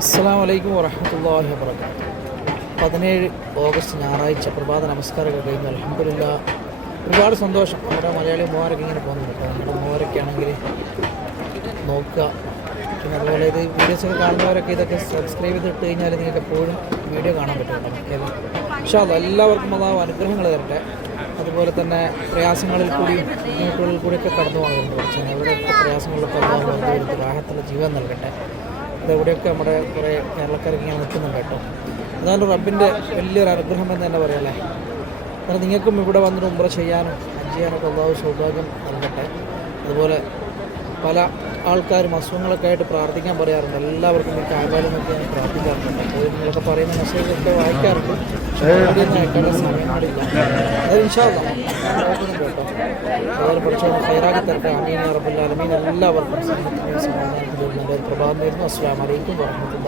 അസ്സാം വലൈക്കും വറഹമത്തല്ലാഹി വാബർക്കാത്തു പതിനേഴ് ഓഗസ്റ്റ് ഞായറാഴ്ച പ്രഭാത നമസ്കാരമൊക്കെ കഴിഞ്ഞു അലഹമില്ല ഒരുപാട് സന്തോഷം. നമ്മുടെ മലയാളി മോരൊക്കെ ഇങ്ങനെ പോകുന്നുണ്ട് നമ്മുടെ മോരൊക്കെയാണെങ്കിൽ നോക്കുക. പിന്നെ അതുപോലെ ഇത് വീഡിയോസൊക്കെ കാണുന്നവരൊക്കെ ഇതൊക്കെ സബ്സ്ക്രൈബ് ചെയ്തിട്ട് കഴിഞ്ഞാൽ നിങ്ങൾക്ക് എപ്പോഴും വീഡിയോ കാണാൻ പറ്റും പക്ഷേ അത് എല്ലാവർക്കും അതാവ് അനുഗ്രഹങ്ങൾ തരട്ടെ. അതുപോലെ തന്നെ പ്രയാസങ്ങളിൽ കൂടി ബുദ്ധിമുട്ടുകളിൽ കൂടിയൊക്കെ കടന്നു പോകുന്നുണ്ട് പക്ഷേ അവരുടെ പ്രയാസങ്ങളിലൊക്കെ അള്ളാഹ് രാഹത്തുള്ള ജീവൻ നൽകട്ടെ. ഇതെവിടെയൊക്കെ നമ്മുടെ കുറേ കേരളക്കാരൊക്കെ ഇങ്ങനെ നിൽക്കുന്നുണ്ട് കേട്ടോ. അതാണ് റബ്ബിന്റെ വലിയൊരു അനുഗ്രഹം എന്ന് തന്നെ പറയാമല്ലേ കാരണം നിങ്ങൾക്കും ഇവിടെ വന്നിട്ട് ഉമ്ര ചെയ്യാനും ഹജ്ജ് ചെയ്യാനൊക്കെ ഒന്നാമത് സൗഭാഗ്യം നൽകട്ടെ. അതുപോലെ പല ആൾക്കാരും അസുഖങ്ങളൊക്കെ ആയിട്ട് പ്രാർത്ഥിക്കാൻ പറയാറുണ്ട്. എല്ലാവർക്കും ഈ കാഴ്ചയിൽ നോക്കി ഞാൻ പ്രാർത്ഥിക്കാറുണ്ട്. അപ്പോൾ നിങ്ങളൊക്കെ പറയുന്ന മെസ്സേജൊക്കെ വായിക്കാറുണ്ട്. അയക്കാനുള്ള സമയങ്ങളില്ല അതായത് ഇൻഷാല്ല കേട്ടോ. അതുപോലെ പഠിച്ചു ഹൈറാക്കി തരട്ടെ അമീൻ റബ്ബുൽ അലമീൻ എല്ലാവർക്കും സമാധാനത്തിൽ നല്ലൊരു പ്രഭാതം നേരുന്നു. അസ്സാം വലൈക്കും വാഹമത്തുള്ള